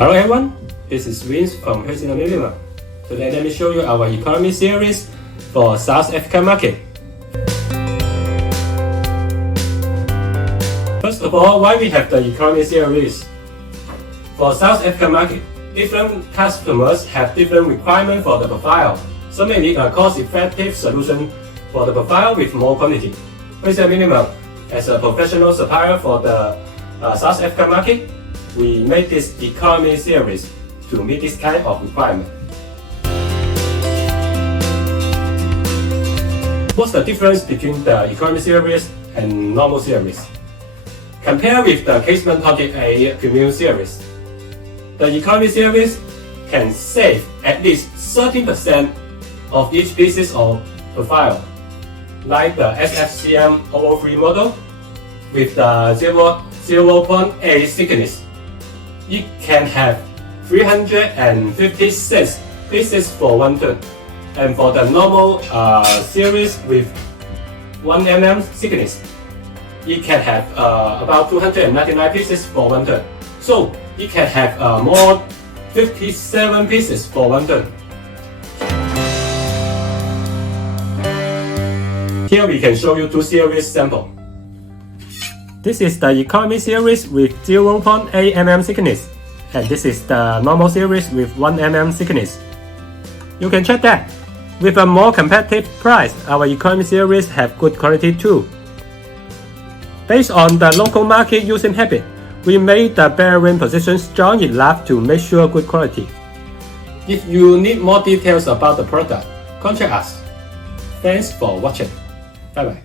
Hello everyone, this is Vince from Huixin Aluminum. Today let me show you our economy series for South Africa market. First of all, why we have the economy series? For South Africa market, different customers have different requirements for the profile. Some may need a cost-effective solution for the profile with more quantity. Huixin Aluminum, as a professional supplier for the South Africa market, we made this economy series to meet this kind of requirement. What's the difference between the economy series and normal series? Compare with the casement pocket A premium series. The economy series can save at least 13% of each pieces of profile, like the SFCM 003 model with the 0.8 thickness. It can have 356 pieces for 1 ton, and for the normal series with 1 mm thickness, it can have about 299 pieces for 1 ton. So it can have more 57 pieces for 1 ton. Here we can show you 2 series sample. This is the economy series with 0.8 mm thickness, and this is the normal series with 1 mm thickness. You can check that. With a more competitive price, our economy series have good quality too. Based on the local market using habit, we made the bearing position strong enough to make sure good quality. If you need more details about the product, contact us. Thanks for watching. Bye bye.